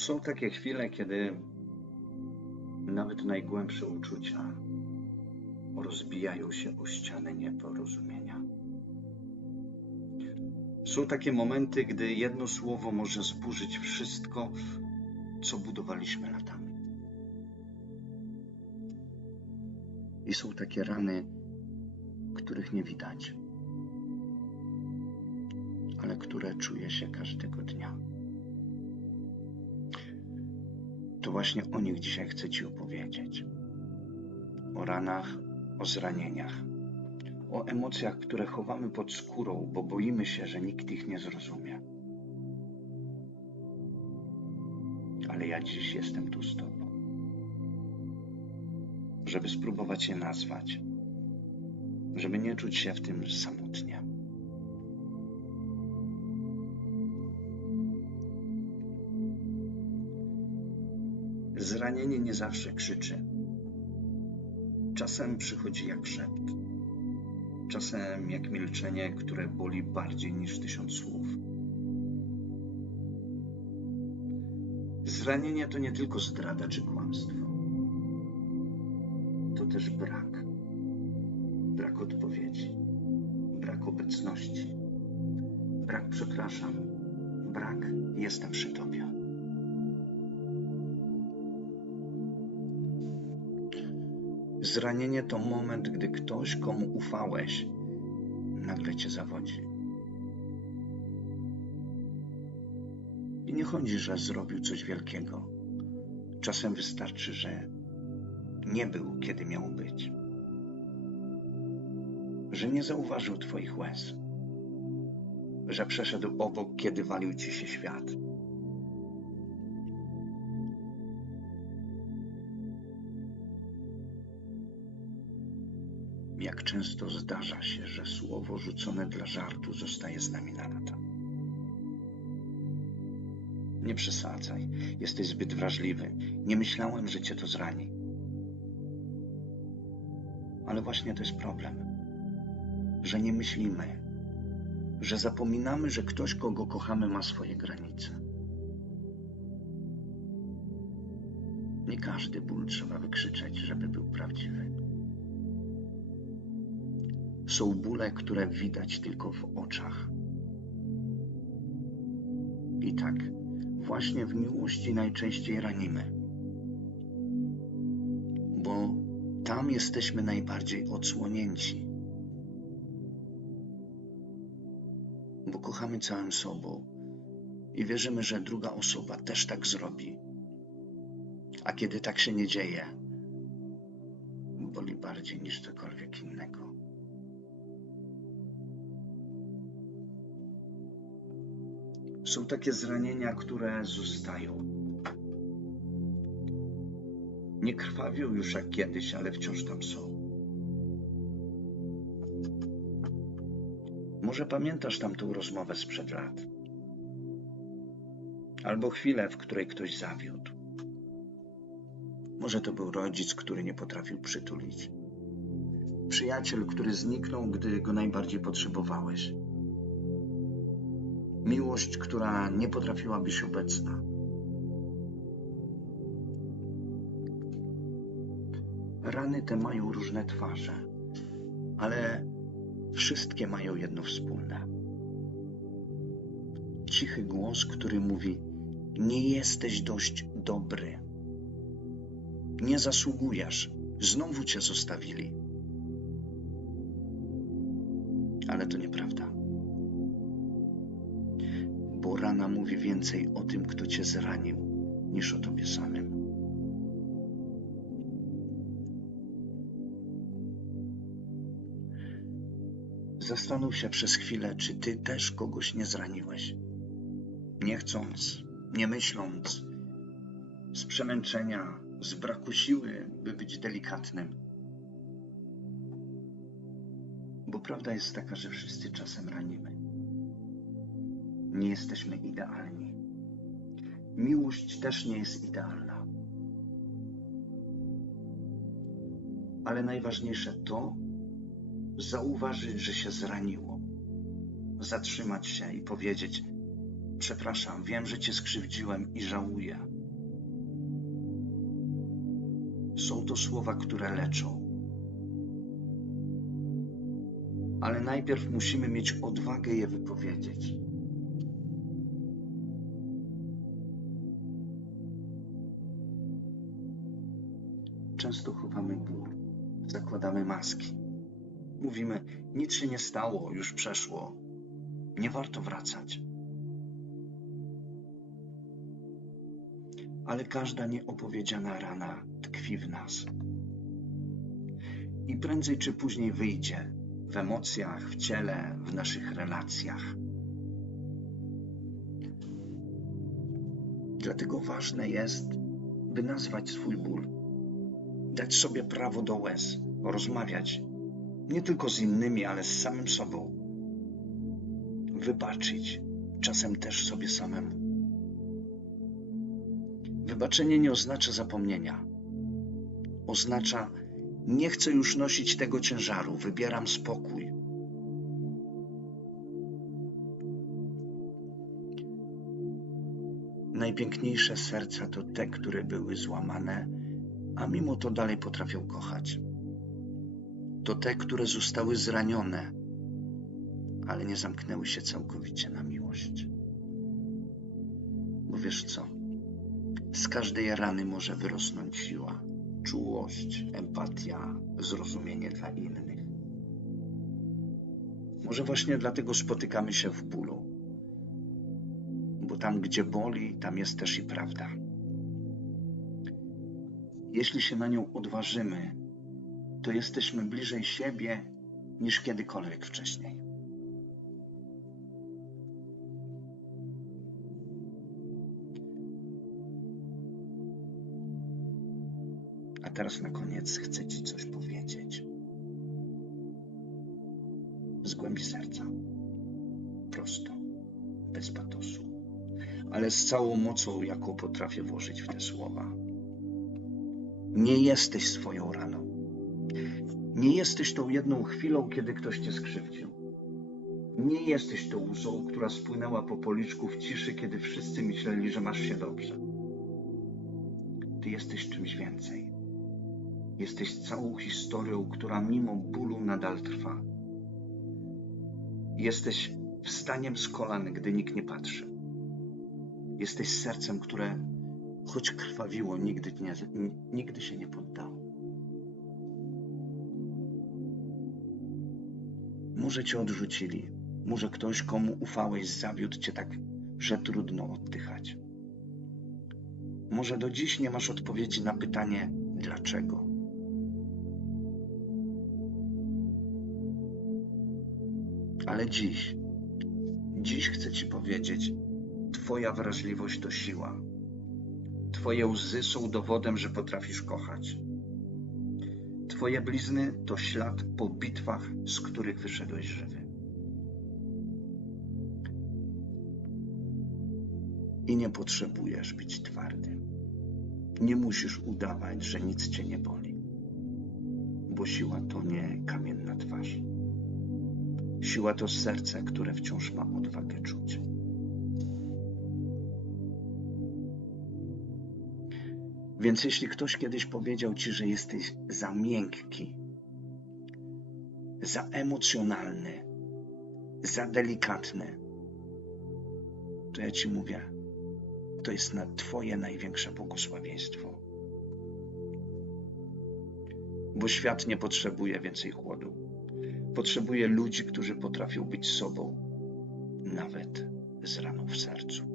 Są takie chwile, kiedy nawet najgłębsze uczucia rozbijają się o ściany nieporozumienia. Są takie momenty, gdy jedno słowo może zburzyć wszystko, co budowaliśmy latami. I są takie rany, których nie widać, ale które czuje się każdego dnia. To właśnie o nich dzisiaj chcę Ci opowiedzieć. O ranach, o zranieniach, o emocjach, które chowamy pod skórą, bo boimy się, że nikt ich nie zrozumie. Ale ja dziś jestem tu z Tobą, żeby spróbować je nazwać, żeby nie czuć się w tym samotnie. Zranienie nie zawsze krzyczy. Czasem przychodzi jak szept. Czasem jak milczenie, które boli bardziej niż tysiąc słów. Zranienie to nie tylko zdrada czy kłamstwo. To też brak. Brak odpowiedzi, brak obecności, brak przepraszam, brak jestem przy tobie. Zranienie to moment, gdy ktoś, komu ufałeś, nagle cię zawodzi. I nie chodzi, że zrobił coś wielkiego. Czasem wystarczy, że nie był, kiedy miał być. Że nie zauważył Twoich łez. Że przeszedł obok, kiedy walił ci się świat. Jak często zdarza się, że słowo rzucone dla żartu zostaje z nami na lata. Nie przesadzaj, jesteś zbyt wrażliwy. Nie myślałem, że cię to zrani. Ale właśnie to jest problem, że nie myślimy, że zapominamy, że ktoś, kogo kochamy, ma swoje granice. Nie każdy ból trzeba wykrzyczeć, żeby Są bóle, które widać tylko w oczach. I tak, właśnie w miłości najczęściej ranimy, bo tam jesteśmy najbardziej odsłonięci, bo kochamy całym sobą i wierzymy, że druga osoba też tak zrobi. A kiedy tak się nie dzieje, boli bardziej niż cokolwiek innego. Są takie zranienia, które zostają. Nie krwawią już jak kiedyś, ale wciąż tam są. Może pamiętasz tamtą rozmowę sprzed lat, albo chwilę, w której ktoś zawiódł. Może to był rodzic, który nie potrafił przytulić, przyjaciel, który zniknął, gdy go najbardziej potrzebowałeś miłość, która nie potrafiła być obecna. Rany te mają różne twarze, ale wszystkie mają jedno wspólne. Cichy głos, który mówi: Nie jesteś dość dobry. Nie zasługujesz, znowu cię zostawili. Ale to nieprawda bo rana mówi więcej o tym, kto cię zranił, niż o tobie samym. Zastanów się przez chwilę, czy ty też kogoś nie zraniłeś. Nie chcąc, nie myśląc, z przemęczenia, z braku siły, by być delikatnym. Bo prawda jest taka, że wszyscy czasem ranimy. Nie jesteśmy idealni. Miłość też nie jest idealna. Ale najważniejsze to zauważyć, że się zraniło, zatrzymać się i powiedzieć: Przepraszam, wiem, że cię skrzywdziłem i żałuję. Są to słowa, które leczą. Ale najpierw musimy mieć odwagę je wypowiedzieć. Często chowamy ból, zakładamy maski. Mówimy, nic się nie stało, już przeszło. Nie warto wracać. Ale każda nieopowiedziana rana tkwi w nas. I prędzej czy później wyjdzie w emocjach, w ciele, w naszych relacjach. Dlatego ważne jest, by nazwać swój ból, dać sobie prawo do łez, rozmawiać nie tylko z innymi, ale z samym sobą. Wybaczyć, czasem też sobie samemu. Wybaczenie nie oznacza zapomnienia. Oznacza, nie chcę już nosić tego ciężaru, wybieram spokój. Najpiękniejsze serca to te, które były złamane, a mimo to dalej potrafią kochać to te, które zostały zranione, ale nie zamknęły się całkowicie na miłość. Bo wiesz co? Z każdej rany może wyrosnąć siła, czułość, empatia, zrozumienie dla innych. Może właśnie dlatego spotykamy się w bólu, bo tam, gdzie boli, tam jest też i prawda. Jeśli się na nią odważymy, to jesteśmy bliżej siebie niż kiedykolwiek wcześniej. A teraz na koniec chcę Ci coś powiedzieć. Z głębi serca. Prosto, bez patosu, ale z całą mocą, jaką potrafię włożyć w te słowa. Nie jesteś swoją raną. Nie jesteś tą jedną chwilą, kiedy ktoś cię skrzywdził. Nie jesteś tą łzą, która spłynęła po policzku w ciszy, kiedy wszyscy myśleli, że masz się dobrze. Ty jesteś czymś więcej. Jesteś całą historią, która mimo bólu nadal trwa. Jesteś wstaniem z kolan, gdy nikt nie patrzy. Jesteś sercem, które choć krwawiło, nigdy, nie, nigdy się nie poddało. Może cię odrzucili, może ktoś, komu ufałeś, zawiódł cię tak, że trudno oddychać. Może do dziś nie masz odpowiedzi na pytanie dlaczego. Ale dziś, dziś chcę Ci powiedzieć, Twoja wrażliwość to siła. Twoje łzy są dowodem, że potrafisz kochać. Twoje blizny to ślad po bitwach, z których wyszedłeś żywy. I nie potrzebujesz być twardy. Nie musisz udawać, że nic cię nie boli, bo siła to nie kamienna twarz. Siła to serce, które wciąż ma odwagę czuć. Więc jeśli ktoś kiedyś powiedział ci, że jesteś za miękki, za emocjonalny, za delikatny, to ja ci mówię, to jest na Twoje największe błogosławieństwo. Bo świat nie potrzebuje więcej chłodu. Potrzebuje ludzi, którzy potrafią być sobą, nawet z raną w sercu.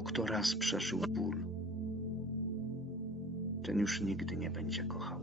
Bo kto raz przeżył ból, ten już nigdy nie będzie kochał